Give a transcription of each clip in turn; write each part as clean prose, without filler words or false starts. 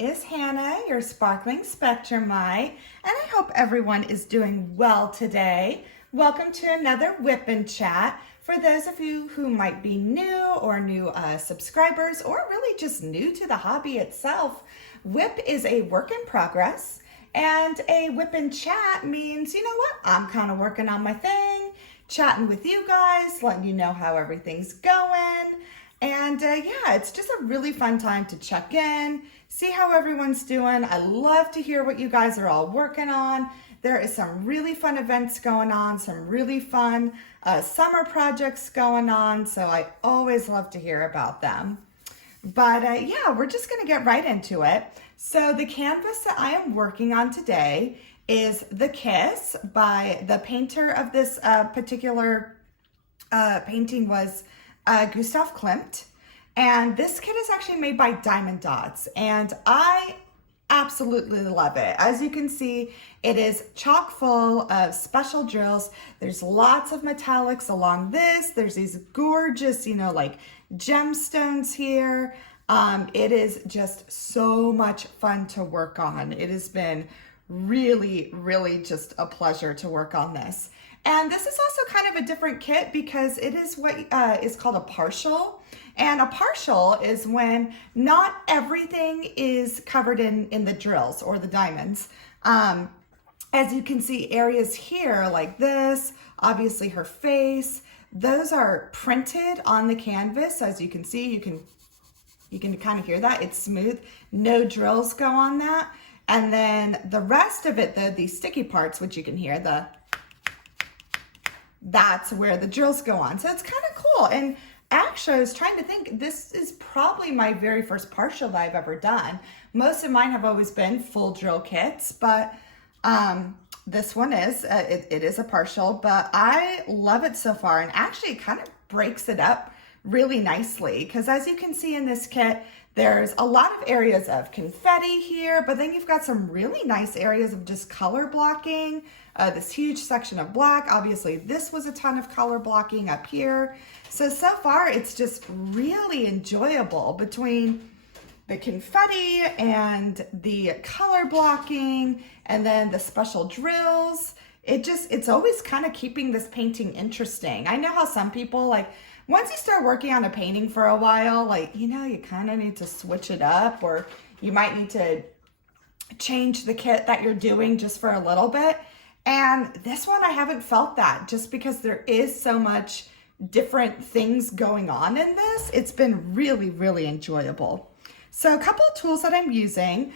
is Hannah, your Sparkling Spectrum Eye, and I hope everyone is doing well today. Welcome to another WIP and Chat. For those of you who might be new or new subscribers, or really just new to the hobby itself, WIP is a work in progress, and a WIP and Chat means, you know what, I'm kind of working on my thing, chatting with you guys, letting you know how everything's going. And yeah, it's just a really fun time to check in, see how everyone's doing. I love to hear what you guys are all working on. There is some really fun events going on, some really fun summer projects going on. So I always love to hear about them. But yeah, we're just gonna get right into it. So the canvas that I am working on today is The Kiss by the painter of this particular painting was Gustav Klimt, and this kit is actually made by Diamond Dots, and I absolutely love it. As you can see, it is chock full of special drills. There's lots of metallics along this. There's these gorgeous, you know, like gemstones here. It is just so much fun to work on. It has been really, really just a pleasure to work on this. And this is also kind of a different kit because it is what is called a partial. And a partial is when not everything is covered in the drills or the diamonds. As you can see, areas here like this, obviously her face, those are printed on the canvas. As you can see, you can kind of hear that. It's smooth. No drills go on that. And then the rest of it, these sticky parts, which you can hear, that's where the drills go on. So it's kind of cool. And actually, I was trying to think, this is probably my very first partial that I've ever done. Most of mine have always been full drill kits, but this one is, it is a partial, but I love it so far. And actually, it kind of breaks it up really nicely because as you can see in this kit, there's a lot of areas of confetti here, but then you've got some really nice areas of just color blocking, this huge section of black. Obviously, this was a ton of color blocking up here. So far, it's just really enjoyable between the confetti and the color blocking and then the special drills. It's always kind of keeping this painting interesting. I know how some people, like, once you start working on a painting for a while, like, you know, you kind of need to switch it up, or you might need to change the kit that you're doing just for a little bit. And this one, I haven't felt that just because there is so much different things going on in this. It's been really, really enjoyable. So a couple of tools that I'm using.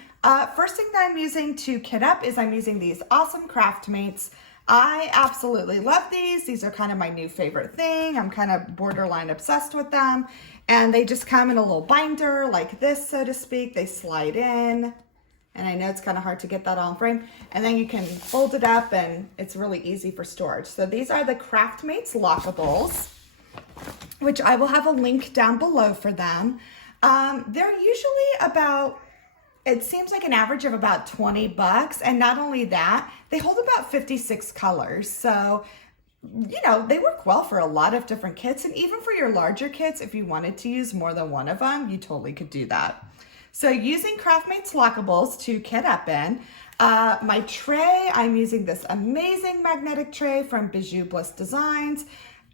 First thing that I'm using to kit up is I'm using these awesome Craftmates. I absolutely love these. These are kind of my new favorite thing. I'm kind of borderline obsessed with them. And they just come in a little binder like this, so to speak. They slide in. And I know it's kind of hard to get that all in frame. And then you can fold it up and it's really easy for storage. So these are the Craftmates Lockables, which I will have a link down below for them. They're usually about, it seems like an average of about 20 bucks. And not only that, they hold about 56 colors. So, you know, they work well for a lot of different kits. And even for your larger kits, if you wanted to use more than one of them, you totally could do that. So using Craftmates Lockables to kit up in, my tray, I'm using this amazing magnetic tray from Bijou Bliss Designs.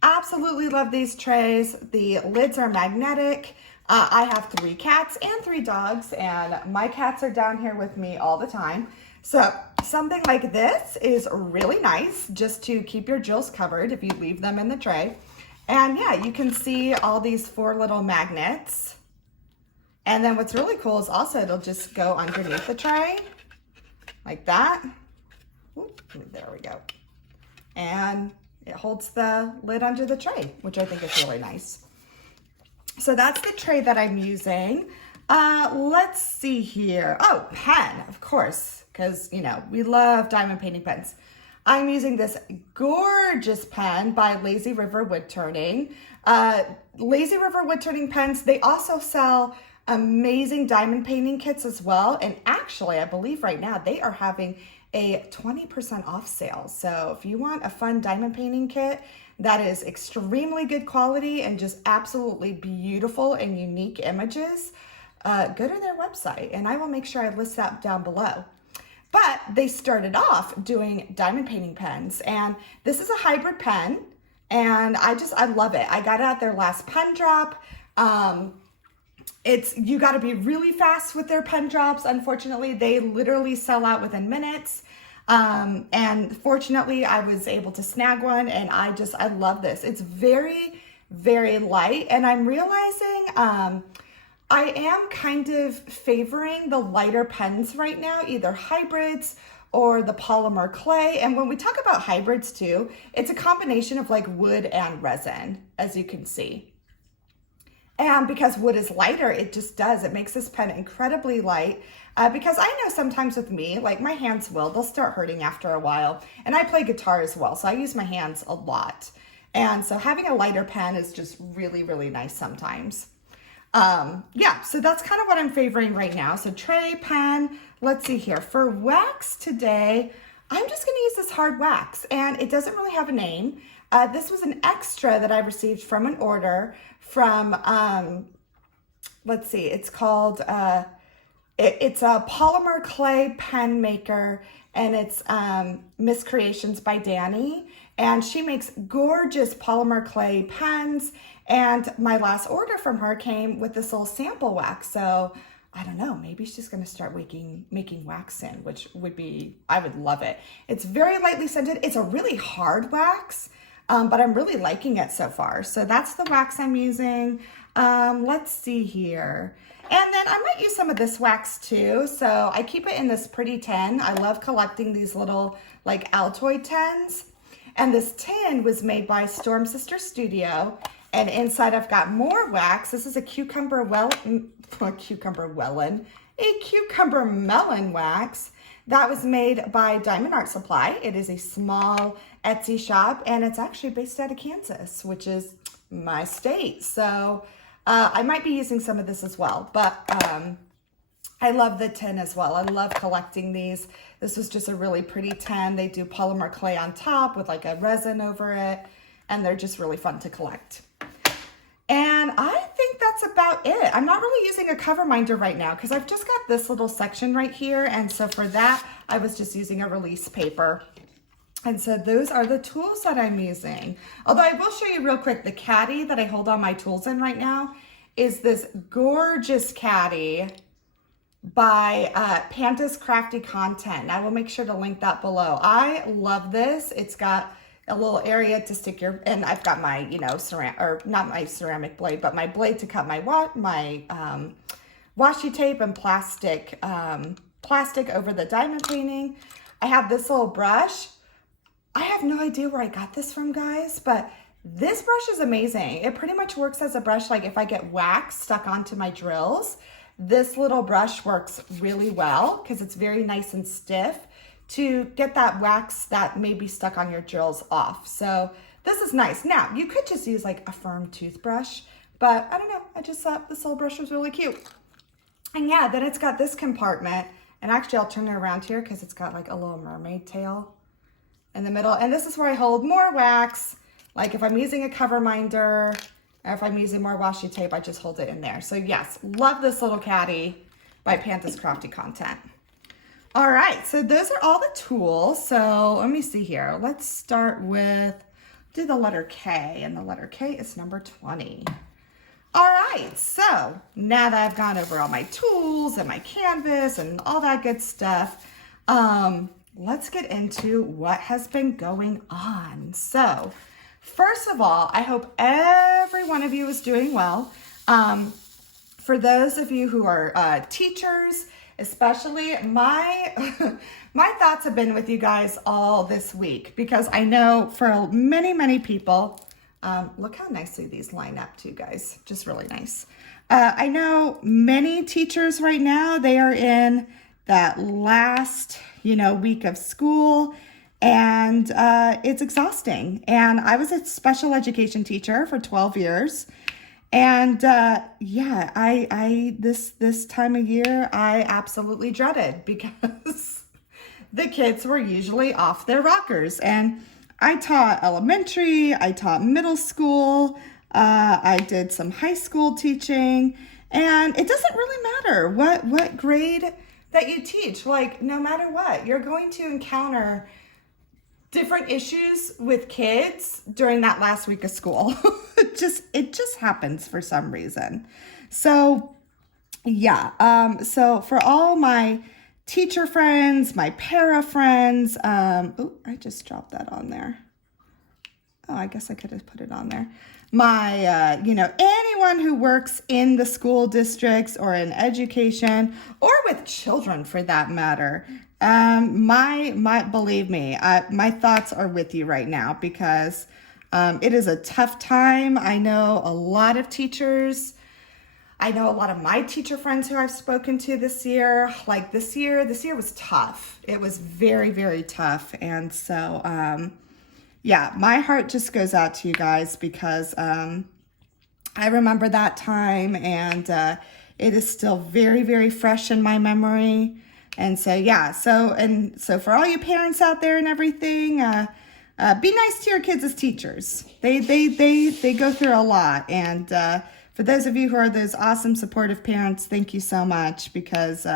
Absolutely love these trays. The lids are magnetic. I have 3 cats and 3 dogs, and my cats are down here with me all the time. So something like this is really nice just to keep your jewels covered if you leave them in the tray. And yeah, you can see all these 4 little magnets. And then what's really cool is also it'll just go underneath the tray like that. Oop, there we go. And it holds the lid under the tray, which I think is really nice. So that's the tray that I'm using. Let's see here. Oh, pen, of course, because, you know, we love diamond painting pens. I'm using this gorgeous pen by Lazy River Wood Turning. Lazy River Wood Turning pens, they also sell amazing diamond painting kits as well. And actually, I believe right now they are having a 20% off sale. So if you want a fun diamond painting kit that is extremely good quality and just absolutely beautiful and unique images, go to their website, and I will make sure I list that down below. But they started off doing diamond painting pens, and this is a hybrid pen, and I love it. I got it at their last pen drop. You got to be really fast with their pen drops. Unfortunately, they literally sell out within minutes. And fortunately, I was able to snag one, and I love this. It's very, very light, and I'm realizing I am kind of favoring the lighter pens right now, either hybrids or the polymer clay. And when we talk about hybrids too, it's a combination of like wood and resin, as you can see. And because wood is lighter, it makes this pen incredibly light. Because I know sometimes with me, like my hands they'll start hurting after a while. And I play guitar as well, so I use my hands a lot. And so having a lighter pen is just really, really nice sometimes. So that's kind of what I'm favoring right now. So tray, pen, let's see here. For wax today, I'm just going to use this hard wax, and it doesn't really have a name. This was an extra that I received from an order from, let's see, it's called, it's a polymer clay pen maker, and it's Miss Creations by Danny, and she makes gorgeous polymer clay pens. And my last order from her came with this little sample wax. So I don't know, maybe she's going to start making wax soon, which I would love it. It's very lightly scented. It's a really hard wax, but I'm really liking it so far. So that's the wax I'm using. Let's see here. And then I might use some of this wax too. So I keep it in this pretty tin. I love collecting these little like Altoid tins. And this tin was made by Storm Sister Studio. And inside I've got more wax. This is a cucumber melon wax that was made by Diamond Art Supply. It is a small Etsy shop, and it's actually based out of Kansas, which is my state. So I might be using some of this as well, but I love the tin as well. I love collecting these. This was just a really pretty tin. They do polymer clay on top with like a resin over it, and they're just really fun to collect. And I think that's about it. I'm not really using a cover minder right now because I've just got this little section right here. And so for that, I was just using a release paper. And so those are the tools that I'm using. Although I will show you real quick, the caddy that I hold all my tools in right now is this gorgeous caddy by Panda's Crafty Content. I will make sure to link that below. I love this. It's got a little area to stick your, and I've got my, not my ceramic blade, but my blade to cut my washi tape and plastic over the diamond painting. I have this little brush. I have no idea where I got this from, guys, but this brush is amazing. It pretty much works as a brush. Like if I get wax stuck onto my drills, this little brush works really well because it's very nice and stiff to get that wax that may be stuck on your drills off. So this is nice. Now, you could just use like a firm toothbrush, but I don't know. I just thought this little brush was really cute. And yeah, then it's got this compartment. And actually, I'll turn it around here because it's got like a little mermaid tail in the middle. And this is where I hold more wax. Like if I'm using a cover minder, or if I'm using more washi tape, I just hold it in there. So yes, love this little caddy by Panda's Crafty Content. All right, so those are all the tools. So let me see here. Let's start with, do the letter K, and the letter K is number 20. All right, so now that I've gone over all my tools and my canvas and all that good stuff, let's get into what has been going on. So first of all, I hope every one of you is doing well. For those of you who are teachers, especially, my thoughts have been with you guys all this week because I know for many, many people, look how nicely these line up too, guys, just really nice. I know many teachers right now, they are in that last, week of school, and it's exhausting. And I was a special education teacher for 12 years. And this time of year, I absolutely dreaded because the kids were usually off their rockers. And I taught elementary, I taught middle school, I did some high school teaching, And it doesn't really matter what grade that you teach. Like, no matter what, you're going to encounter different issues with kids during that last week of school. it just happens for some reason. So yeah, so for all my teacher friends, my para friends, oh, I just dropped that on there. Oh, I guess I could have put it on there. My, anyone who works in the school districts or in education or with children for that matter, believe me, my thoughts are with you right now because it is a tough time. I know a lot of teachers. I know a lot of my teacher friends who I've spoken to this year. Like this year was tough. It was very, very tough. And so, yeah, my heart just goes out to you guys because I remember that time and it is still very, very fresh in my memory. And so, yeah, so for all you parents out there and everything, be nice to your kids as teachers. They go through a lot. And for those of you who are those awesome supportive parents, thank you so much because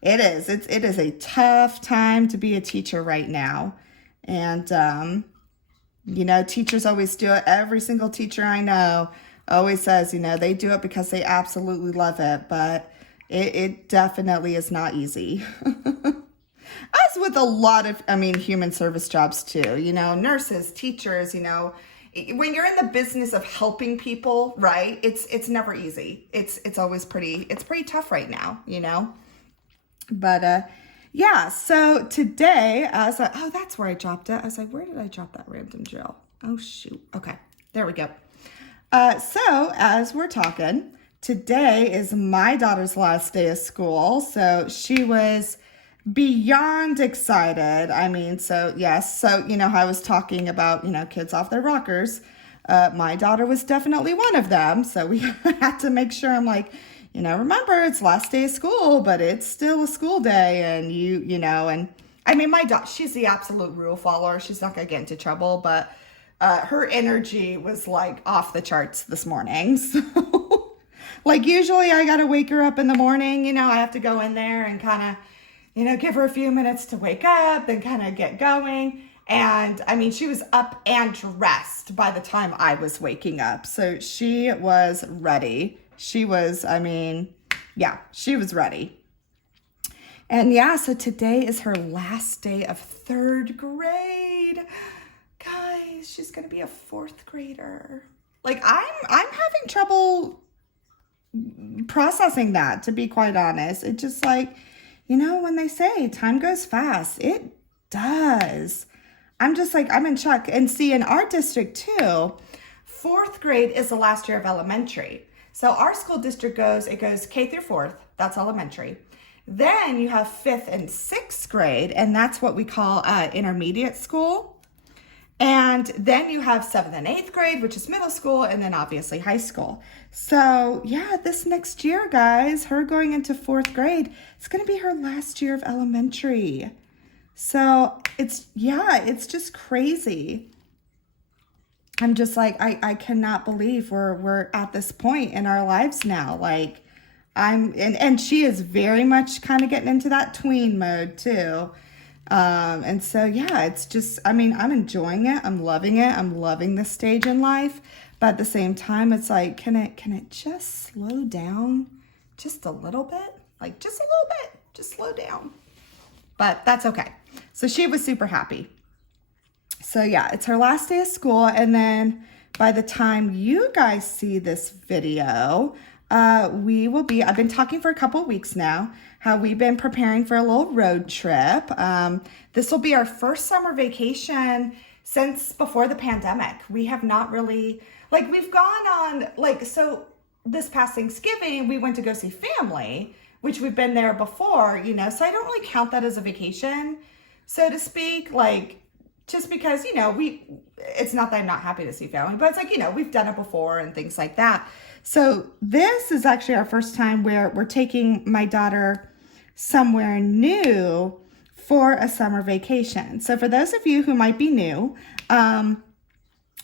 it is a tough time to be a teacher right now. And, teachers always do it. Every single teacher I know always says, they do it because they absolutely love it, but it definitely is not easy. As with a lot of, human service jobs too, nurses, teachers, when you're in the business of helping people, right? It's never easy. It's always pretty tough right now, But, yeah, so today, that's where I dropped it. I was like, where did I drop that random drill? Oh, shoot. Okay, there we go. So as we're talking, today is my daughter's last day of school. So she was beyond excited. Yes. So, I was talking about, kids off their rockers. My daughter was definitely one of them. So we had to make sure I'm like, remember it's last day of school, but it's still a school day. And my daughter, she's the absolute rule follower. She's not going to get into trouble, but her energy was like off the charts this morning. So like usually I got to wake her up in the morning, I have to go in there and kind of, give her a few minutes to wake up and kind of get going. And she was up and dressed by the time I was waking up. So she was ready. She was she was ready. And yeah, so today is her last day of third grade. Guys, she's going to be a fourth grader. Like I'm having trouble processing that, to be quite honest. It just like, when they say time goes fast, it does. I'm just like, I'm in shock. And see, in our district too, fourth grade is the last year of elementary. So our school district goes K through fourth, that's elementary. Then you have fifth and sixth grade, and that's what we call intermediate school. And then you have seventh and eighth grade, which is middle school, and then obviously high school. So yeah, this next year, guys, her going into fourth grade, it's going to be her last year of elementary. So it's just crazy. I'm just like, I cannot believe we're at this point in our lives now. Like and she is very much kind of getting into that tween mode too. And so, yeah, it's just, I'm enjoying it. I'm loving it. I'm loving this stage in life. But at the same time, it's like, can it just slow down just a little bit? Like just a little bit, just slow down. But that's okay. So she was super happy. So yeah, it's her last day of school. And then by the time you guys see this video, I've been talking for a couple of weeks now, how we've been preparing for a little road trip. This will be our first summer vacation since before the pandemic. We have not really, we've gone on, so this past Thanksgiving, we went to go see family, which we've been there before, so I don't really count that as a vacation, so to speak, just because, it's not that I'm not happy to see family, but it's we've done it before and things like that. So this is actually our first time where we're taking my daughter somewhere new for a summer vacation. So for those of you who might be new,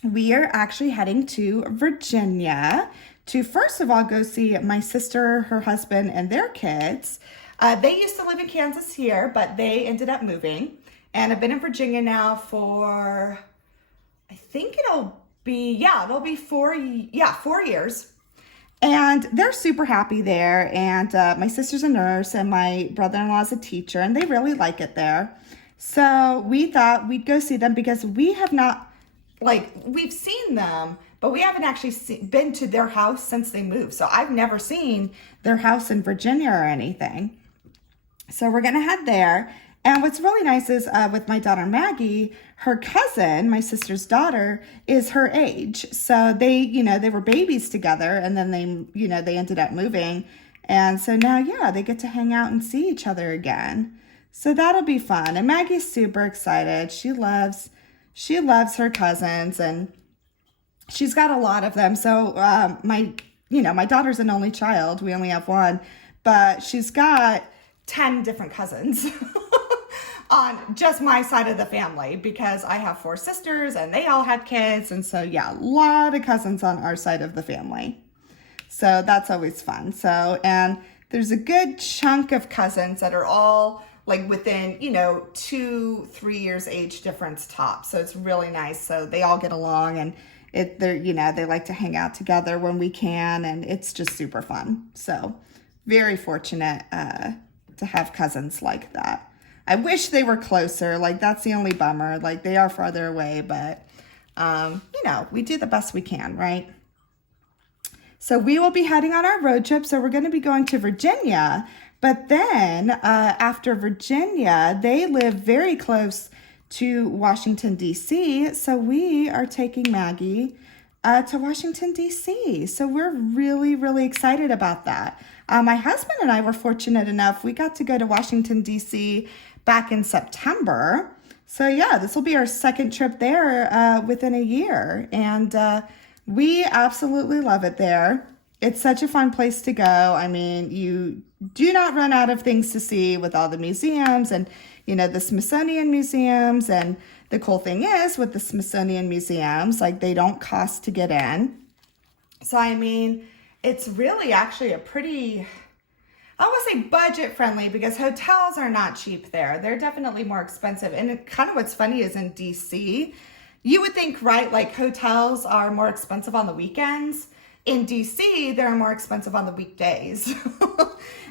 we are actually heading to Virginia to first of all go see my sister, her husband, and their kids. They used to live in Kansas here, but they ended up moving. And I've been in Virginia now for, I think it'll be 4 years. And they're super happy there. And my sister's a nurse and my brother-in-law is a teacher, and they really like it there. So we thought we'd go see them because we have not, we've seen them, but we haven't actually been to their house since they moved. So I've never seen their house in Virginia or anything. So we're going to head there. And what's really nice is with my daughter Maggie, her cousin, my sister's daughter, is her age. So they were babies together, and then they ended up moving. And so now, they get to hang out and see each other again. So that'll be fun. And Maggie's super excited. She loves her cousins, and she's got a lot of them. So my daughter's an only child. We only have one, but she's got 10 different cousins on just my side of the family, because I have 4 sisters and they all had kids. And so, a lot of cousins on our side of the family. So that's always fun. So, and there's a good chunk of cousins that are all within, 2-3 years age difference tops. So it's really nice. So they all get along, and they like to hang out together when we can. And it's just super fun. So very fortunate, to have cousins like that. I wish they were closer. That's the only bummer. They are farther away, but we do the best we can, right? So we will be heading on our road trip. So we're going to be going to Virginia, but then after Virginia, they live very close to Washington, D.C. So we are taking Maggie to Washington, D.C. So we're really, really excited about that. My husband and I were fortunate enough. We got to go to Washington, D.C. back in September. So this will be our second trip there within a year. And we absolutely love it there. It's such a fun place to go. I mean, you do not run out of things to see with all the museums and, the Smithsonian museums. And the cool thing is with the Smithsonian museums, they don't cost to get in. So, I mean, it's really actually a pretty, I want to say budget friendly, because hotels are not cheap there. They're definitely more expensive. And kind of what's funny is in DC, you would think, right, hotels are more expensive on the weekends. In DC, they're more expensive on the weekdays.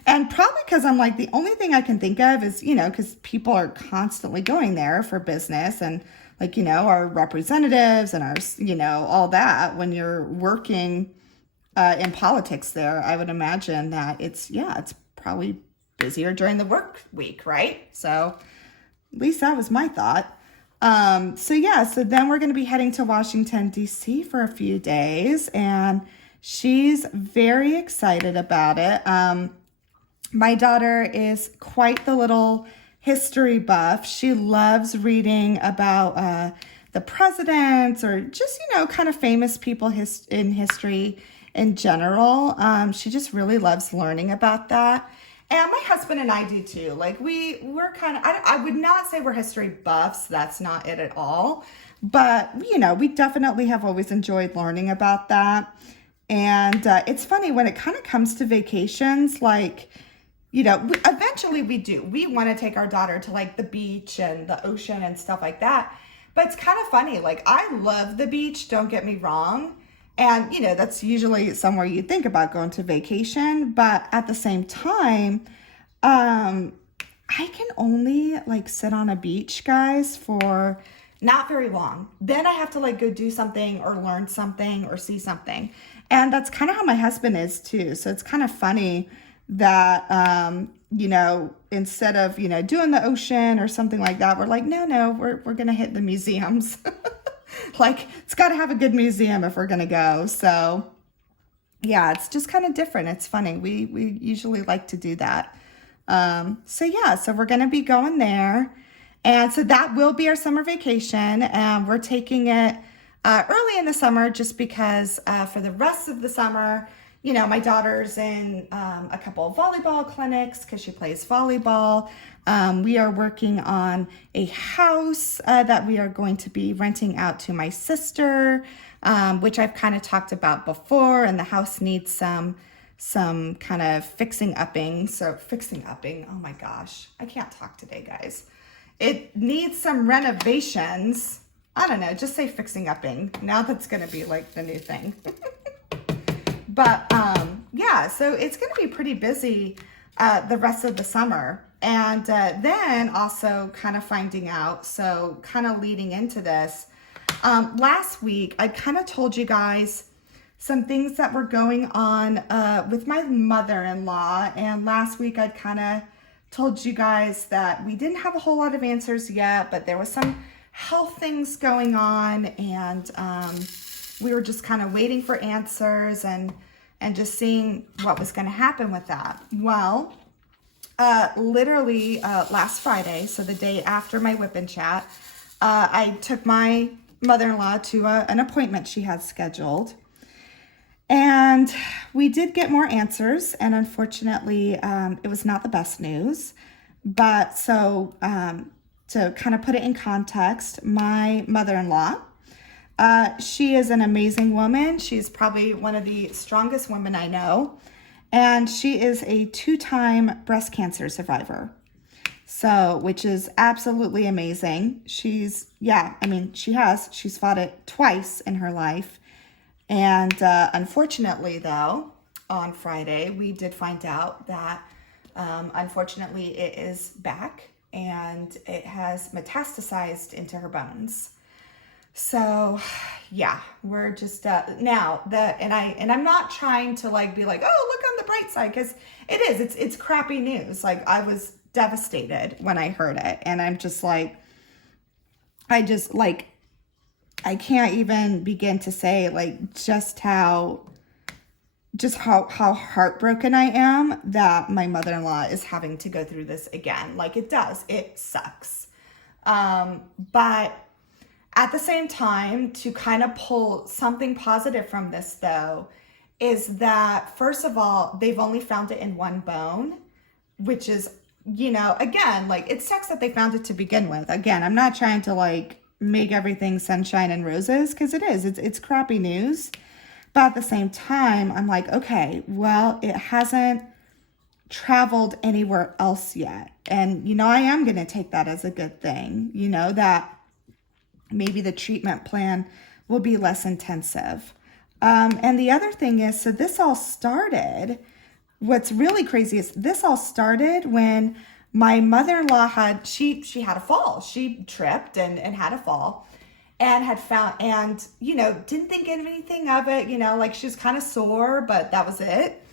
And probably because I'm the only thing I can think of is, because people are constantly going there for business and our representatives and our, all that. When you're working in politics there, I would imagine that it's probably busier during the work week, right? So at least that was my thought. So then we're going to be heading to Washington, D.C. for a few days, and she's very excited about it. My daughter is quite the little history buff. She loves reading about the presidents or just, kind of famous people in history in general. She just really loves learning about that. And my husband and I do too. We're kind of, I would not say we're history buffs. That's not it at all. But, we definitely have always enjoyed learning about that. And it's funny when it kind of comes to vacations, eventually we do. We want to take our daughter to the beach and the ocean and stuff like that. But it's kind of funny. I love the beach, don't get me wrong. And, that's usually somewhere you think about going to vacation. But at the same time, I can only sit on a beach, guys, for not very long. Then I have to go do something or learn something or see something. And that's kind of how my husband is too. So it's kind of funny that, instead of, doing the ocean or something like that, we're no, we're going to hit the museums. It's got to have a good museum if we're going to go. So it's just kind of different. It's funny. We usually like to do that. So we're going to be going there. And so that will be our summer vacation. And we're taking it early in the summer just because for the rest of the summer, my daughter's in a couple of volleyball clinics because she plays volleyball. We are working on a house that we are going to be renting out to my sister, which I've kind of talked about before, and the house needs some kind of fixing upping. So fixing upping, oh my gosh, I can't talk today, guys. It needs some renovations. I don't know, just say fixing upping. Now that's going to be like the new thing. But yeah, so it's going to be pretty busy the rest of the summer. And then also kind of finding out, so kind of leading into this, last week I kind of told you guys some things that were going on with my mother-in-law. And last week I kind of told you guys that we didn't have a whole lot of answers yet, but there was some health things going on, and we were just kind of waiting for answers and just seeing what was going to happen with that. Well, literally last Friday, so the day after my WIP and Chat, I took my mother-in-law to an appointment she had scheduled. And we did get more answers, and unfortunately, it was not the best news. But so to kind of put it in context, my mother-in-law, she is an amazing woman. She's probably one of the strongest women I know. And she is a 2-time breast cancer survivor. So, which is absolutely amazing. She's fought it twice in her life. And unfortunately, though, on Friday, we did find out that unfortunately it is back and it has metastasized into her bones. So yeah, we're just now I'm not trying to like be like, oh, look on the bright side, because it's crappy news. Like, I was devastated when I heard it, and I'm just like, I can't even begin to say like just how heartbroken I am that my mother-in-law is having to go through this again. Like, it sucks. But at the same time, to kind of pull something positive from this though, is that first of all, they've only found it in one bone, which is, again, like, it sucks that they found it to begin with. Again, I'm not trying to like make everything sunshine and roses, because it's crappy news. But at the same time, I'm like, okay, well, it hasn't traveled anywhere else yet. And, I am going to take that as a good thing, that maybe the treatment plan will be less intensive. And the other thing is, so this all started, what's really crazy is this all started when my mother-in-law she had a fall. She tripped and had a fall, and didn't think anything of it, like she was kind of sore, but that was it.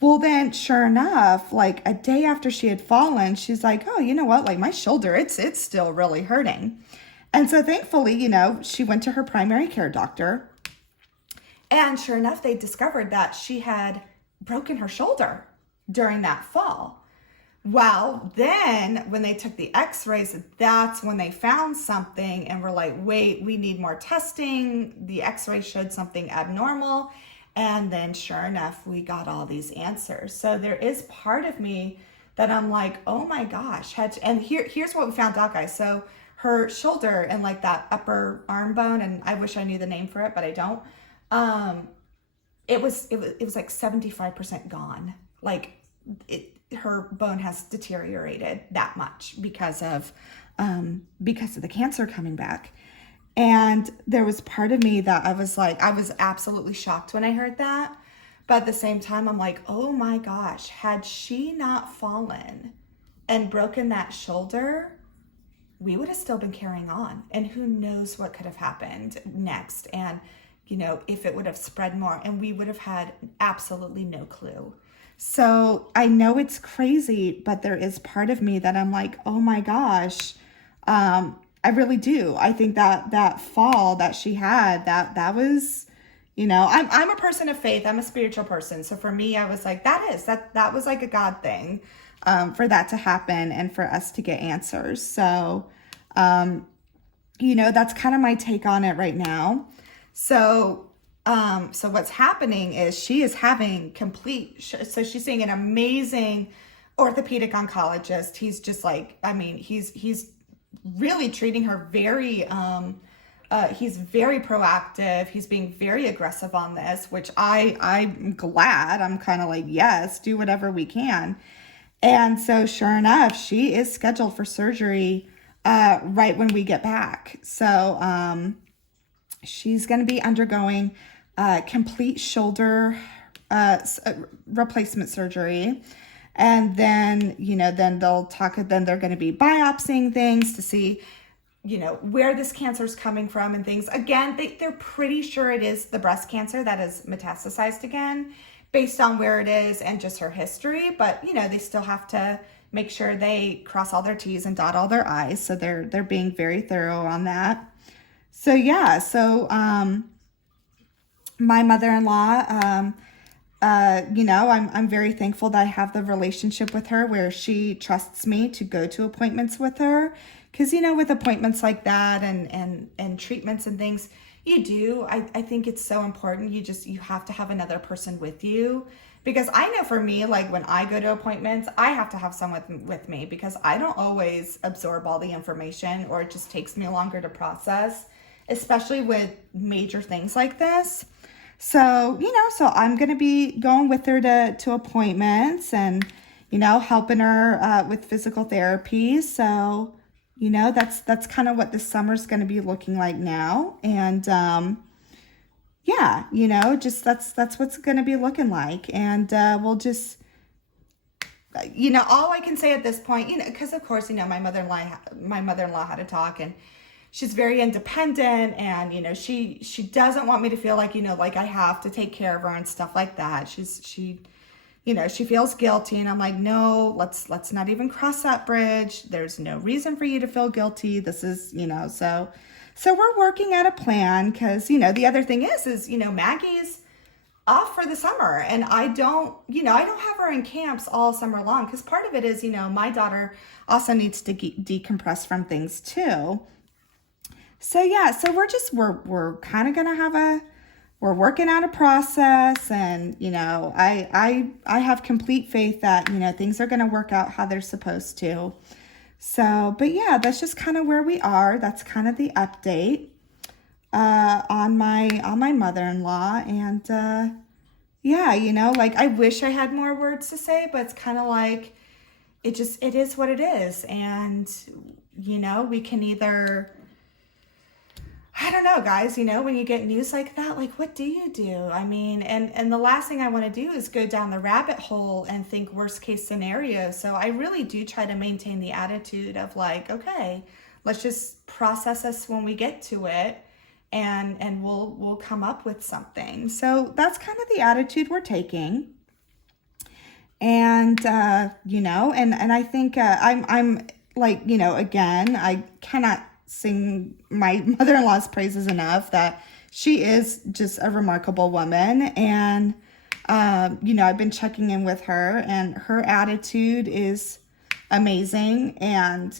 Well, then sure enough, like a day after she had fallen, she's like, oh, you know what? Like, my shoulder, it's still really hurting. And so thankfully, she went to her primary care doctor, and sure enough, they discovered that she had broken her shoulder during that fall. Well, then when they took the x-rays, that's when they found something, and were like, wait, we need more testing. The x-ray showed something abnormal. And then sure enough, we got all these answers. So there is part of me that I'm like, oh my gosh. And here's what we found out, guys. So her shoulder and like that upper arm bone, and I wish I knew the name for it, but I don't. It was like 75% gone. Like, her bone has deteriorated that much because of the cancer coming back. And there was part of me that I was absolutely shocked when I heard that. But at the same time, I'm like, oh my gosh, had she not fallen and broken that shoulder, we would have still been carrying on. And who knows what could have happened next. And, if it would have spread more, and we would have had absolutely no clue. So I know it's crazy, but there is part of me that I'm like, oh my gosh, I really do. I think that fall that she had, that was, I'm a person of faith. I'm a spiritual person. So for me, I was like, that was like a God thing, for that to happen and for us to get answers. So, that's kind of my take on it right now. So, So what's happening is she is having so she's seeing an amazing orthopedic oncologist. He's just like, I mean, he's really treating her very, he's very proactive. He's being very aggressive on this, which I'm glad. I'm kind of like, yes, do whatever we can. And so sure enough, she is scheduled for surgery right when we get back. So she's going to be undergoing complete shoulder replacement surgery. And then, then then they're going to be biopsying things to see, where this cancer is coming from and things. Again, they're pretty sure it is the breast cancer that is metastasized again, based on where it is and just her history. But, they still have to make sure they cross all their T's and dot all their I's. So they're being very thorough on that. So, yeah. So, my mother-in-law, I'm very thankful that I have the relationship with her where she trusts me to go to appointments with her. Because, with appointments like that and treatments and things, I think it's so important. You have to have another person with you. Because I know for me, like when I go to appointments, I have to have someone with me because I don't always absorb all the information, or it just takes me longer to process, especially with major things like this. So, so I'm going to be going with her to appointments and, helping her with physical therapy. So, that's kind of what this summer's going to be looking like now. And, just that's what's going to be looking like. And we'll just, all I can say at this point, because of course, my mother-in-law had a talk, and she's very independent, and, she doesn't want me to feel like, like I have to take care of her and stuff like that. She feels guilty, and I'm like, no, let's not even cross that bridge. There's no reason for you to feel guilty. This is, so we're working at a plan because, the other thing is, Maggie's off for the summer, and I don't have her in camps all summer long because part of it is, my daughter also needs to decompress from things too. So yeah, so we're kind of gonna we're working out a process, and I have complete faith that things are gonna work out how they're supposed to. So, but yeah, that's just kind of where we are. That's kind of the update on my mother-in-law, and yeah, like I wish I had more words to say, but it's kind of like it is what it is, and we can either. I don't know, guys, when you get news like that, like, what do you do? I mean, and the last thing I want to do is go down the rabbit hole and think worst case scenario. So I really do try to maintain the attitude of like, okay, let's just process this when we get to it, and we'll come up with something. So that's kind of the attitude we're taking. And, and I think I'm like, again, I cannot sing my mother-in-law's praises enough that she is just a remarkable woman. And, I've been checking in with her, and her attitude is amazing. And,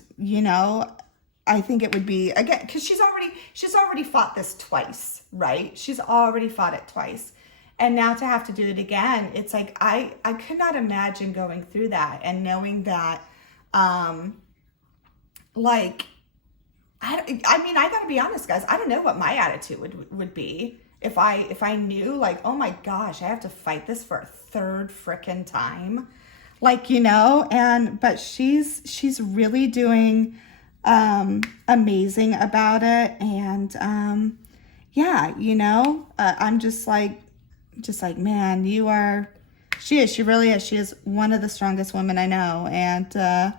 I think it would be, again, because she's already fought this twice, right? She's already fought it twice. And now to have to do it again, it's like, I could not imagine going through that and knowing that, I mean, I gotta be honest, guys. I don't know what my attitude would be if I knew, like, oh my gosh, I have to fight this for a third frickin' time, like, but she's really doing amazing about it, and I'm just like, man, she really is. She is one of the strongest women I know, and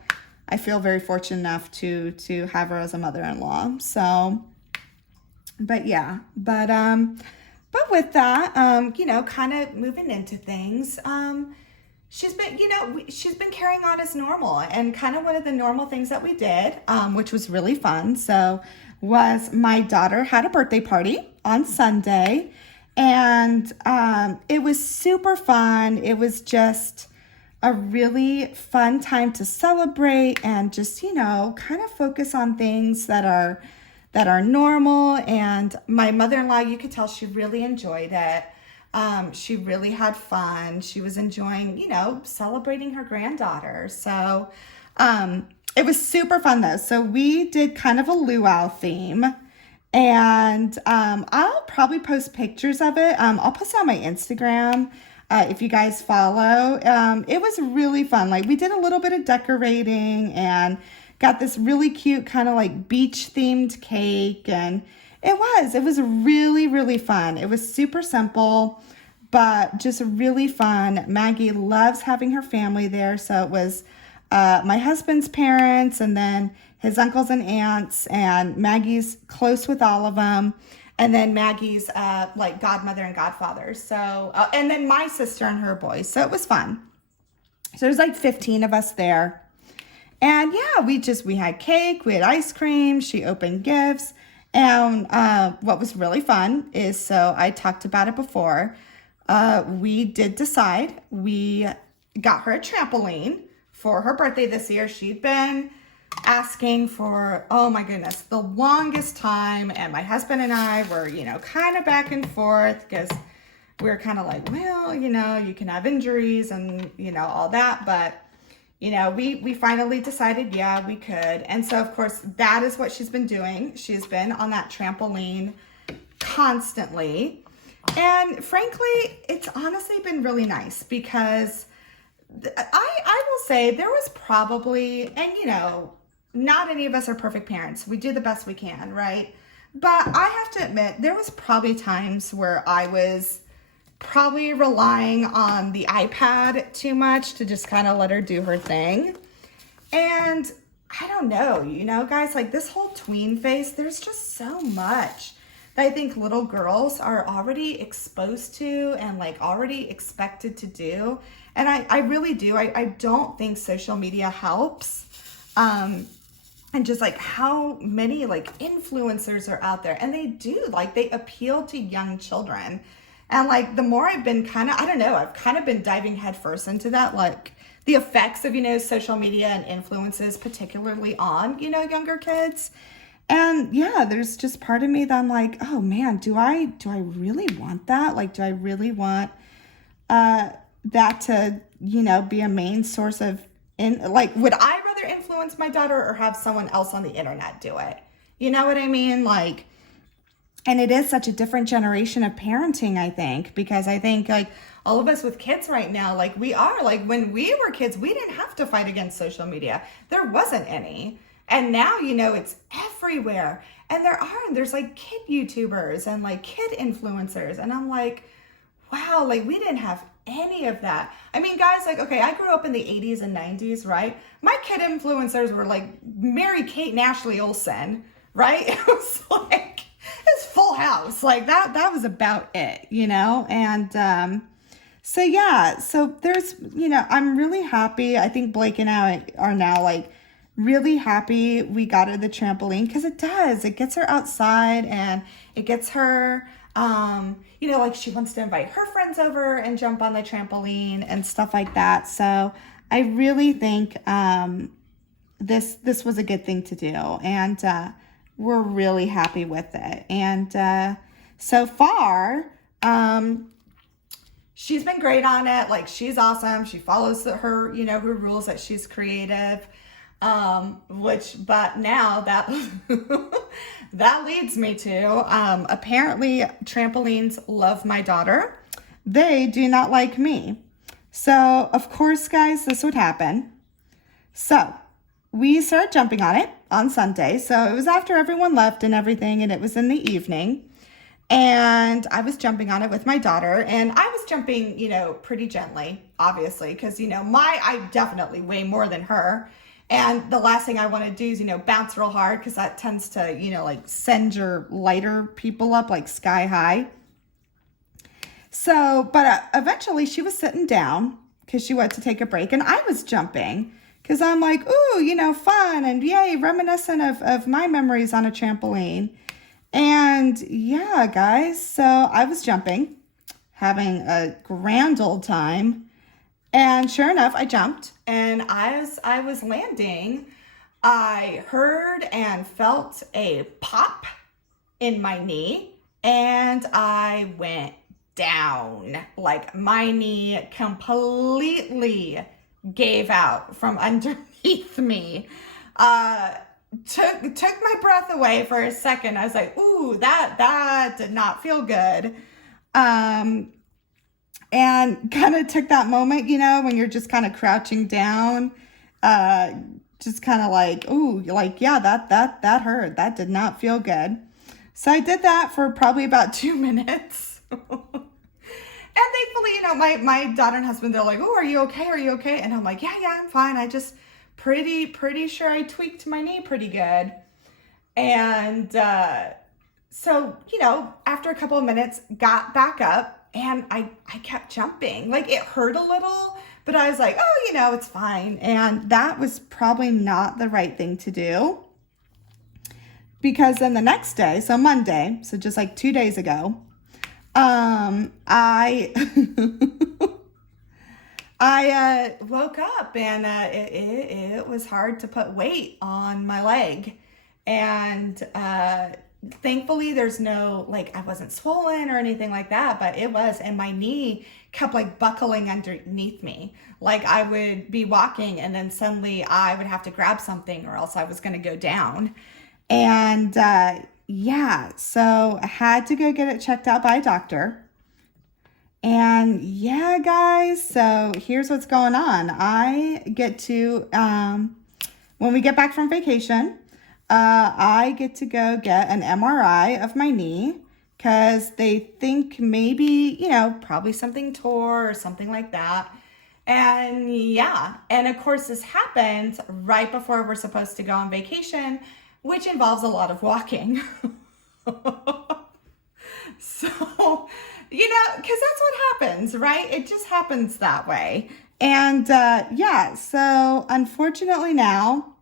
I feel very fortunate enough to have her as a mother-in-law. So, but yeah, but with that, kind of moving into things, she's been carrying on as normal, and kind of one of the normal things that we did, which was really fun. So was my daughter had a birthday party on Sunday, and it was super fun. It was just a really fun time to celebrate and just, kind of focus on things that are that are normal. And my mother-in-law, you could tell she really enjoyed it. She really had fun. She was enjoying, celebrating her granddaughter. So it was super fun though. So we did kind of a luau theme. And I'll probably post pictures of it. I'll post it on my Instagram if you guys follow. It was really fun. Like we did a little bit of decorating and got this really cute kind of like beach themed cake. And it was really, really fun. It was super simple, but just really fun. Maggie loves having her family there. So it was my husband's parents and then his uncles and aunts, and Maggie's close with all of them. And then Maggie's like godmother and godfather. So, and then my sister and her boys. So it was fun. So there's like 15 of us there. And yeah, we had cake, we had ice cream, she opened gifts. And what was really fun is, so I talked about it before, we did decide we got her a trampoline for her birthday this year. She'd been asking for, oh my goodness, the longest time. And my husband and I were, kind of back and forth because we were kind of like, well, you can have injuries and, all that. But, we finally decided, yeah, we could. And so, of course, that is what she's been doing. She's been on that trampoline constantly. And frankly, it's honestly been really nice because I will say there was probably, and not any of us are perfect parents. We do the best we can, right? But I have to admit, there was probably times where I was probably relying on the iPad too much to just kind of let her do her thing. And I don't know, guys, like this whole tween phase, there's just so much that I think little girls are already exposed to and like already expected to do. And I really do. I don't think social media helps. And just like how many like influencers are out there, and they do, like they appeal to young children. And like the more I've been I've kind of been diving headfirst into that, like the effects of, social media and influences, particularly on, younger kids. And yeah, there's just part of me that I'm like, oh man, do I really want that? Like, do I really want that to, be a main source of would I rather influence my daughter or have someone else on the internet do it? You know what I mean? Like, and it is such a different generation of parenting, I think, because I think like all of us with kids right now, like we are, like when we were kids, we didn't have to fight against social media. There wasn't any. And now, it's everywhere. And there's like kid YouTubers and like kid influencers. And I'm like, wow, like we didn't have any of that. I mean, guys, like, okay, I grew up in the 80s and 90s, right? My kid influencers were like Mary-Kate and Ashley Olsen, right? It was like, it's Full House. Like that was about it, And so yeah, so there's, I'm really happy. I think Blake and I are now like really happy we got her the trampoline because it gets her outside and it gets her like she wants to invite her friends over and jump on the trampoline and stuff like that. So I really think this was a good thing to do, and we're really happy with it. And so far, she's been great on it. Like she's awesome. She follows her rules that she's creative. But now that that leads me to apparently trampolines love my daughter. They do not like me. So of course, guys, this would happen. So we started jumping on it on Sunday. So it was after everyone left and everything, and it was in the evening. And I was jumping on it with my daughter, and I was jumping, pretty gently, obviously, because, I definitely weigh more than her. And the last thing I want to do is, bounce real hard because that tends to, like send your lighter people up like sky high. So, but eventually she was sitting down because she went to take a break, and I was jumping because I'm like, ooh, fun and yay, reminiscent of my memories on a trampoline. And yeah, guys, so I was jumping, having a grand old time. And sure enough, I jumped, and as I was landing, I heard and felt a pop in my knee, and I went down. Like my knee completely gave out from underneath me. Took my breath away for a second. I was like, ooh, that did not feel good. And kind of took that moment, when you're just kind of crouching down, just kind of like, ooh, like, yeah, that hurt. That did not feel good. So I did that for probably about 2 minutes. And thankfully, my daughter and husband, they're like, oh, are you okay? Are you okay? And I'm like, yeah, I'm fine. I just pretty sure I tweaked my knee pretty good. And so, after a couple of minutes, got back up and I kept jumping. Like it hurt a little, but I was like, oh, it's fine. And that was probably not the right thing to do. Because then the next day, so Monday, so just like 2 days ago, I I woke up and it was hard to put weight on my leg. And thankfully there's no, like, I wasn't swollen or anything like that, but it was, and my knee kept like buckling underneath me. Like I would be walking and then suddenly I would have to grab something or else I was going to go down. And so I had to go get it checked out by a doctor. And yeah, guys, so here's what's going on. I get to, when we get back from vacation, I get to go get an MRI of my knee because they think maybe, probably something tore or something like that. And yeah, and of course this happens right before we're supposed to go on vacation, which involves a lot of walking. So, because that's what happens, right? It just happens that way. And so unfortunately now,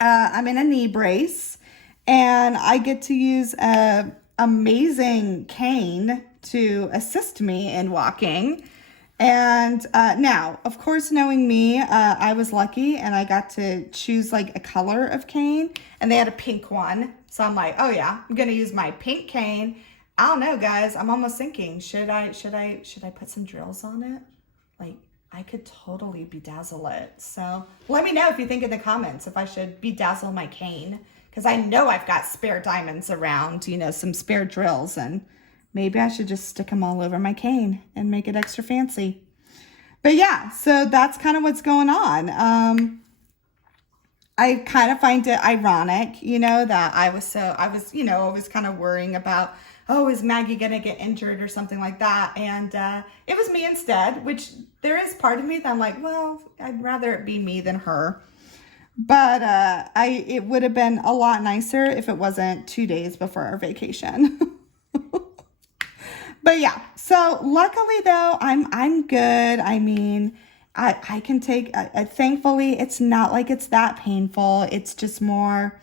I'm in a knee brace and I get to use a amazing cane to assist me in walking. And now, of course, knowing me, I was lucky and I got to choose like a color of cane and they had a pink one. So I'm like, oh yeah, I'm going to use my pink cane. I don't know, guys. I'm almost thinking, should I put some drills on it? Like, I could totally bedazzle it. So let me know if you think in the comments if I should bedazzle my cane, because I know I've got spare diamonds around, some spare drills, and maybe I should just stick them all over my cane and make it extra fancy. But yeah, so that's kind of what's going on. I kind of find it ironic, that I was always kind of worrying about, oh, is Maggie going to get injured or something like that? And it was me instead, which there is part of me that I'm like, well, I'd rather it be me than her. But it would have been a lot nicer if it wasn't 2 days before our vacation. But yeah, so luckily though, I'm good. I mean, I can take, thankfully, it's not like it's that painful. It's just more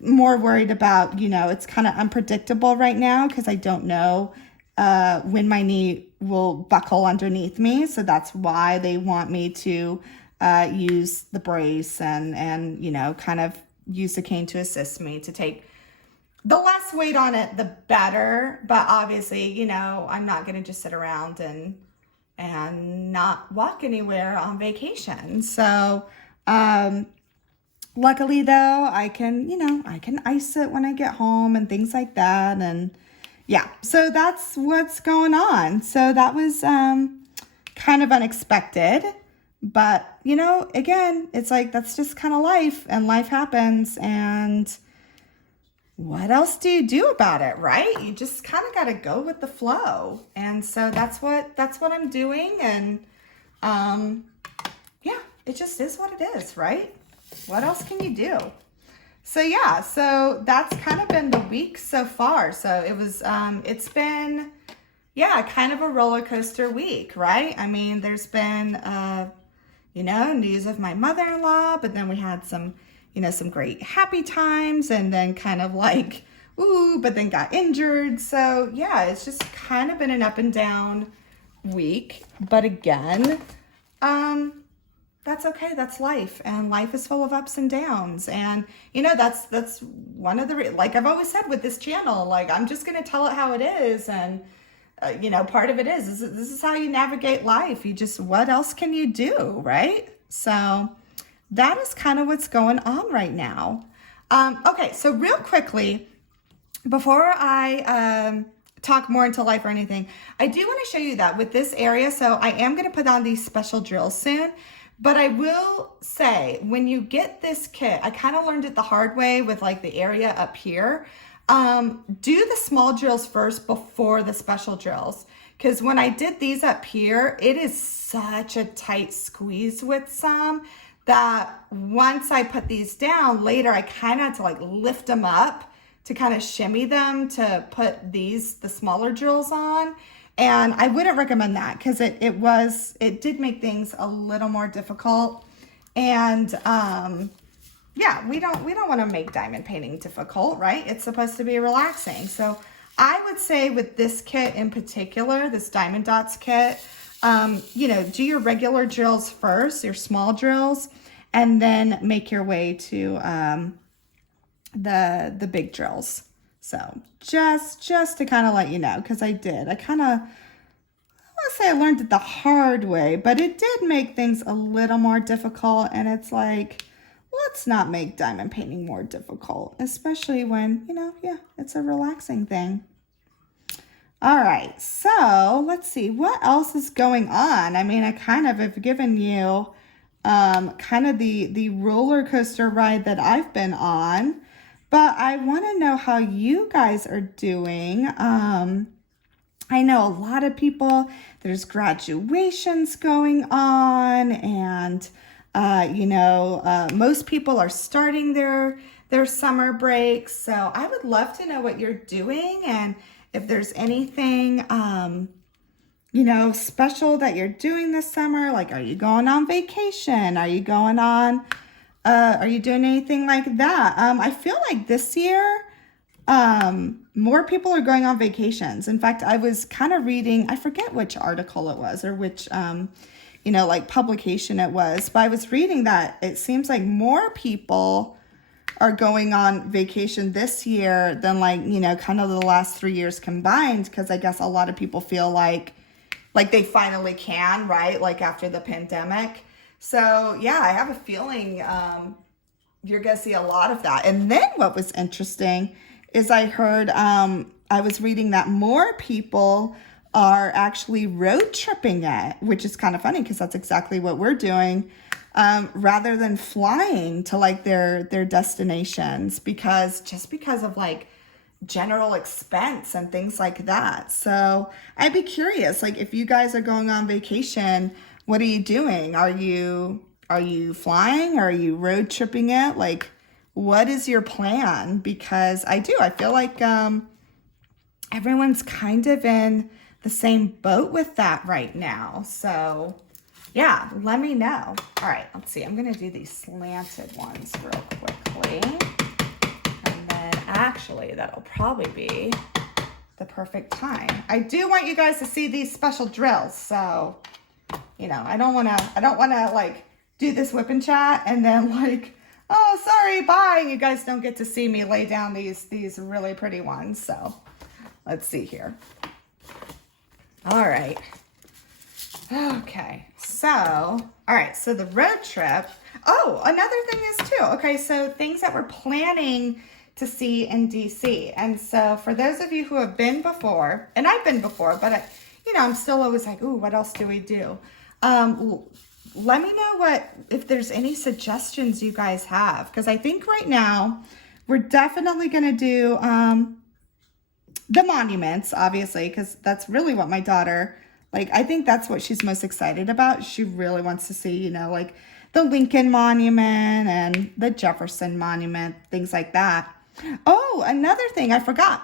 worried about, it's kind of unpredictable right now because I don't know when my knee will buckle underneath me. So that's why they want me to use the brace and kind of use the cane to assist me to take the less weight on it, the better. But obviously, I'm not going to just sit around and not walk anywhere on vacation. So, luckily though, I can ice it when I get home and things like that. And yeah, so that's what's going on. So that was, kind of unexpected, but again, it's like, that's just kind of life and life happens. And what else do you do about it, right? You just kind of got to go with the flow. And so that's what I'm doing. And, yeah, it just is what it is, right? What else can you do? So yeah, so that's kind of been the week so far. So it was, it's been, kind of a roller coaster week, right? I mean, there's been, news of my mother-in-law, but then we had some, some great happy times and then kind of like, ooh, but then got injured. So yeah, it's just kind of been an up and down week. But again, that's okay. That's life, and life is full of ups and downs. And you know, that's one of the like I've always said with this channel, like I'm just gonna tell it how it is, and you know, part of it is this is how you navigate life. You just, what else can you do, right? So that is kind of what's going on right now. Okay, so real quickly, before I talk more into life or anything, I do want to show you that with this area. So I am going to put on these special drills soon. But I will say, when you get this kit, I kind of learned it the hard way with like the area up here. Do the small drills first before the special drills. Because when I did these up here, it is such a tight squeeze with some that once I put these down later, I kind of had to like lift them up to kind of shimmy them to put the smaller drills on. And I wouldn't recommend that because it did make things a little more difficult. And yeah, we don't want to make diamond painting difficult, right? It's supposed to be relaxing. So I would say with this kit in particular, this Diamond Dots kit, you know, do your regular drills first, your small drills, and then make your way to the big drills. So just to kind of let you know, because I want to say I learned it the hard way, but it did make things a little more difficult. And it's like, let's not make diamond painting more difficult, especially when, you know, yeah, it's a relaxing thing. All right, so let's see what else is going on. I mean, I kind of have given you kind of the roller coaster ride that I've been on. But I want to know how you guys are doing. I know a lot of people, there's graduations going on, and you know, most people are starting their summer breaks. So I would love to know what you're doing, and if there's anything you know, special that you're doing this summer. Like, are you going on vacation? Are you going on are you doing anything like that? I feel like this year, more people are going on vacations. In fact, I was kind of reading, I forget which article it was or which, you know, like publication it was, but I was reading that it seems like more people are going on vacation this year than like, you know, kind of the last 3 years combined. Cause I guess a lot of people feel like they finally can, right? Like after the pandemic. So yeah, I have a feeling you're going to see a lot of that. And then what was interesting is I heard, I was reading that more people are actually road tripping it, which is kind of funny because that's exactly what we're doing, rather than flying to like their destinations because of like general expense and things like that. So I'd be curious, like if you guys are going on vacation, what are you doing? Are you flying? Are you road tripping it? Like, what is your plan? Because I feel like everyone's kind of in the same boat with that right now. So yeah, let me know. All right, let's see. I'm going to do these slanted ones real quickly. And then actually that'll probably be the perfect time. I do want you guys to see these special drills. So, you know, I don't want to like do this whip and chat and then like, oh, sorry, bye. You guys don't get to see me lay down these really pretty ones. So let's see here. All right. Okay. So, all right. So the road trip. Oh, another thing is too. Okay. So things that we're planning to see in DC. And so for those of you who have been before, and I've been before, but you know, I'm still always like, ooh, what else do we do? Let me know if there's any suggestions you guys have. Because I think right now we're definitely going to do the monuments, obviously, because that's really what my daughter, like, I think that's what she's most excited about. She really wants to see, you know, like the Lincoln Monument and the Jefferson Monument, things like that. Oh, another thing I forgot.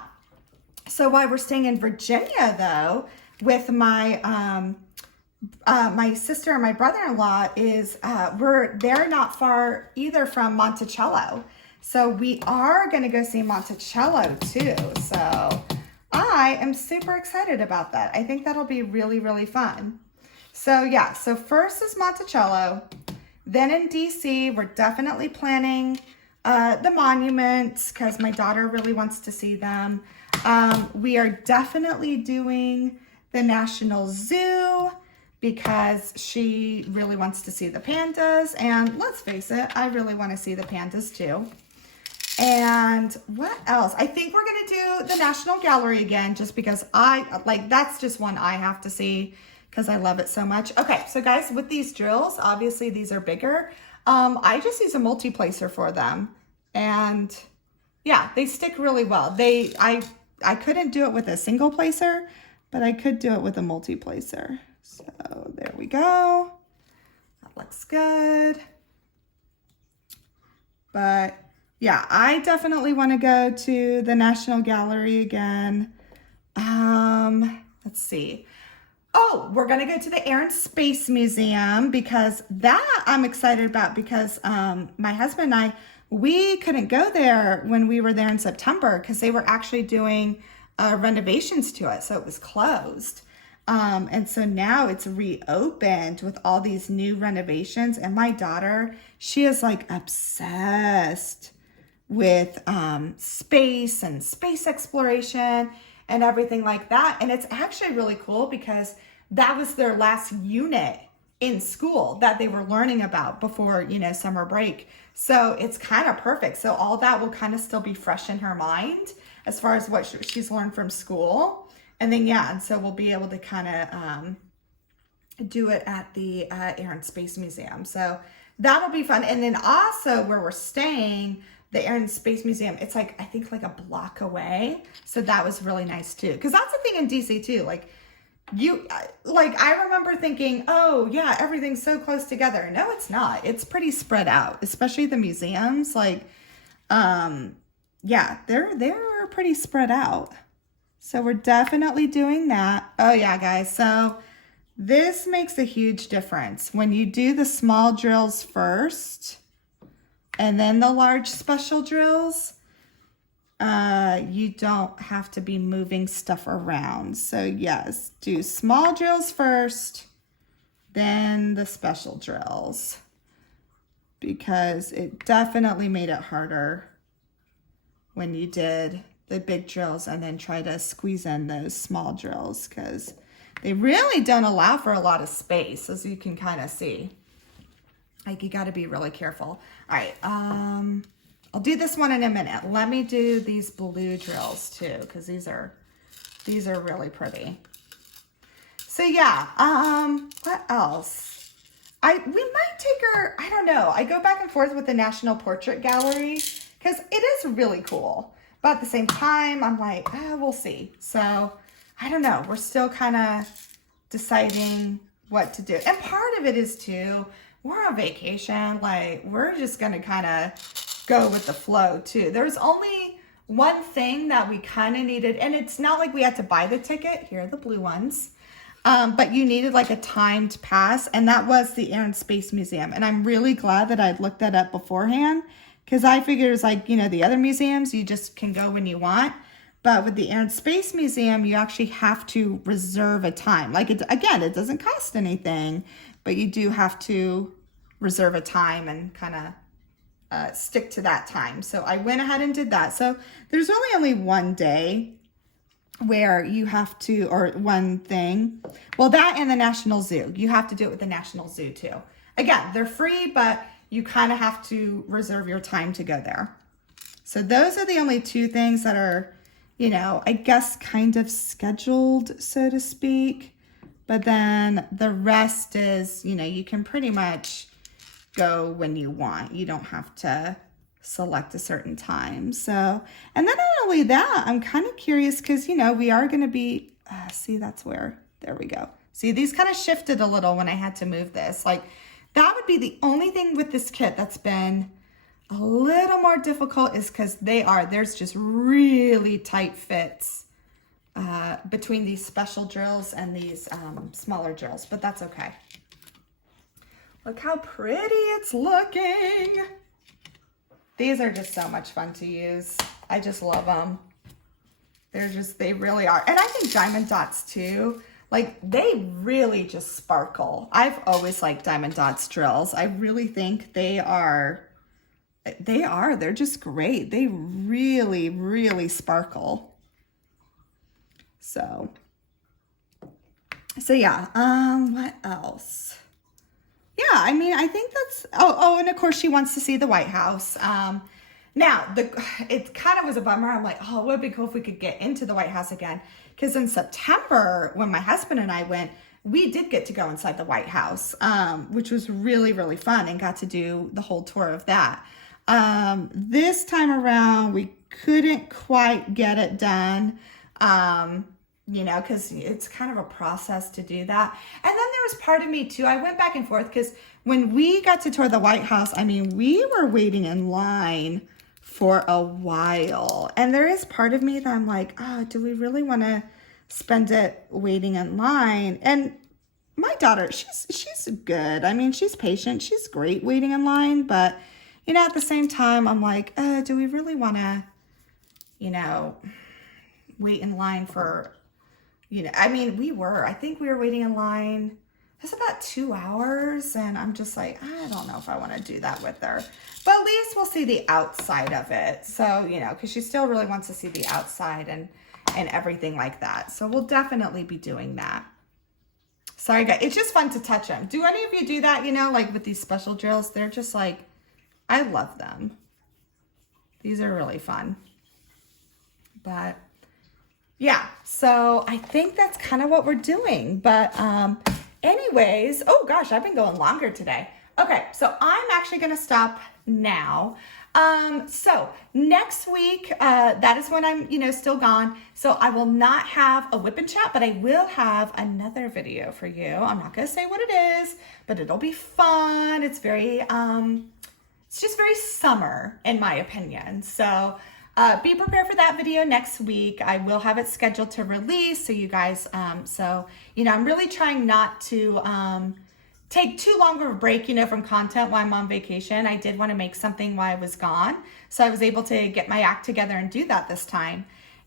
So while we're staying in Virginia, though, with my my sister and my brother-in-law they're not far either from Monticello. So we are going to go see Monticello too. So I am super excited about that. I think that'll be really, really fun. So yeah, so first is Monticello. Then in DC, we're definitely planning the monuments because my daughter really wants to see them. We are definitely doing the National Zoo because she really wants to see the pandas. And let's face it, I really want to see the pandas too. And what else? I think we're going to do the National Gallery again just because that's just one I have to see because I love it so much. Okay, so guys, with these drills, obviously these are bigger. I just use a multi-placer for them. And yeah, they stick really well. I couldn't do it with a single placer, but I could do it with a multi-placer. So there we go. That looks good. But yeah, I definitely want to go to the National Gallery again. Let's see. Oh, we're going to go to the Air and Space Museum because that I'm excited about because my husband and I, we couldn't go there when we were there in September because they were actually doing renovations to it. So it was closed. And so now it's reopened with all these new renovations. And my daughter, she is like obsessed with space and space exploration and everything like that. And it's actually really cool because that was their last unit in school that they were learning about before, summer break. So it's kind of perfect. So all that will kind of still be fresh in her mind as far as what she's learned from school. And then, and so we'll be able to kind of do it at the Air and Space Museum. So that'll be fun. And then also where we're staying, the Air and Space Museum, it's I think a block away. So that was really nice too. Because that's the thing in DC too. I remember thinking, oh yeah, everything's so close together. No, it's not. It's pretty spread out, especially the museums. They're pretty spread out. So we're definitely doing that. Oh yeah, guys. So this makes a huge difference. When you do the small drills first and then the large special drills, you don't have to be moving stuff around. So yes, do small drills first, then the special drills, because it definitely made it harder when you did the big drills and then try to squeeze in those small drills because they really don't allow for a lot of space, as you can kind of see. You got to be really careful. All right, I'll do this one in a minute. Let me do these blue drills too, because these are really pretty. So yeah, what else? We might take her, I don't know. I go back and forth with the National Portrait Gallery because it is really cool. But at the same time, I'm like, we'll see. So I don't know. We're still kind of deciding what to do. And part of it is too, we're on vacation. We're just going to kind of go with the flow too. There's only one thing that we kind of needed, and it's not like we had to buy the ticket. Here are the blue ones. But you needed a timed pass, and that was the Air and Space Museum. And I'm really glad that I'd looked that up beforehand because I figured it was the other museums, you just can go when you want. But with the Air and Space Museum, you actually have to reserve a time. It doesn't cost anything, but you do have to reserve a time and kind of stick to that time. So I went ahead and did that. So there's really only one day where you have to, or one thing. Well, that and the National Zoo. You have to do it with the National Zoo too. Again, they're free, but you kind of have to reserve your time to go there. So those are the only two things that are, I guess kind of scheduled, so to speak. But then the rest is, you can pretty much go when you want. You don't have to select a certain time. So, and then not only that, I'm kind of curious because, we are going to be, see, that's where, there we go. See, these kind of shifted a little when I had to move this. That would be the only thing with this kit that's been a little more difficult is because there's just really tight fits between these special drills and these smaller drills, but that's okay. Look how pretty it's looking. These are just so much fun to use. I just love them. They really are. And I think diamond dots too. Like, they really just sparkle. I've always liked Diamond Dots drills. I really think they're just great. They really, really sparkle. So yeah, what else? Yeah, I mean, I think that's, and of course she wants to see the White House. Now, it kind of was a bummer. I'm like, oh, it would be cool if we could get into the White House again. Because in September, when my husband and I went, we did get to go inside the White House, which was really, really fun, and got to do the whole tour of that. This time around, we couldn't quite get it done, you know, because it's kind of a process to do that. And then there was part of me too, I went back and forth, because when we got to tour the White House, I mean, we were waiting in line for a while. And there is part of me that I'm like, oh, do we really want to spend it waiting in line? And my daughter, she's good. I mean, she's patient. She's great waiting in line. But, you know, at the same time, I'm like, do we really want to, you know, wait in line for, you know, I mean, I think we were waiting in line. It's about 2 hours, and I'm just like, I don't know if I want to do that with her. But at least we'll see the outside of it. So, you know, because she still really wants to see the outside and everything like that. So we'll definitely be doing that. Sorry, guys. It's just fun to touch them. Do any of you do that, you know, like with these special drills? They're just like, I love them. These are really fun. But yeah, so I think that's kind of what we're doing. But anyways, oh gosh, I've been going longer today. Okay, so I'm actually going to stop now. So next week, that is when I'm, you know, still gone. So I will not have a WIP and Chat, but I will have another video for you. I'm not going to say what it is, but it'll be fun. It's very, it's just very summer in my opinion. So be prepared for that video next week. I will have it scheduled to release. So you guys, so, you know, I'm really trying not to take too long of a break, you know, from content while I'm on vacation. I did want to make something while I was gone. So I was able to get my act together and do that this time.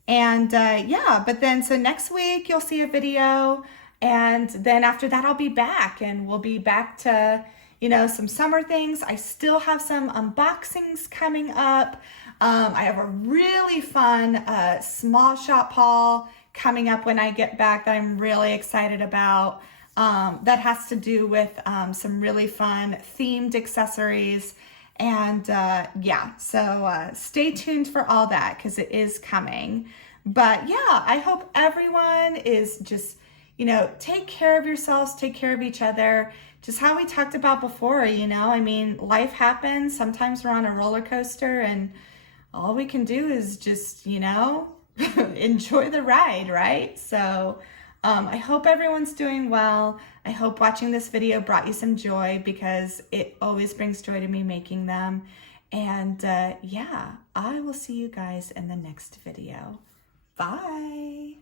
And yeah, but then, so next week you'll see a video. And then after that, I'll be back, and we'll be back to, you know, some summer things. I still have some unboxings coming up. I have a really fun small shop haul coming up when I get back that I'm really excited about. That has to do with some really fun themed accessories. And yeah, so stay tuned for all that, because it is coming. But yeah, I hope everyone is just, you know, take care of yourselves, take care of each other. Just how we talked about before, you know, I mean, life happens. Sometimes we're on a roller coaster, and all we can do is just, you know, enjoy the ride, right? So I hope everyone's doing well. I hope watching this video brought you some joy, because it always brings joy to me making them. And yeah, I will see you guys in the next video. Bye.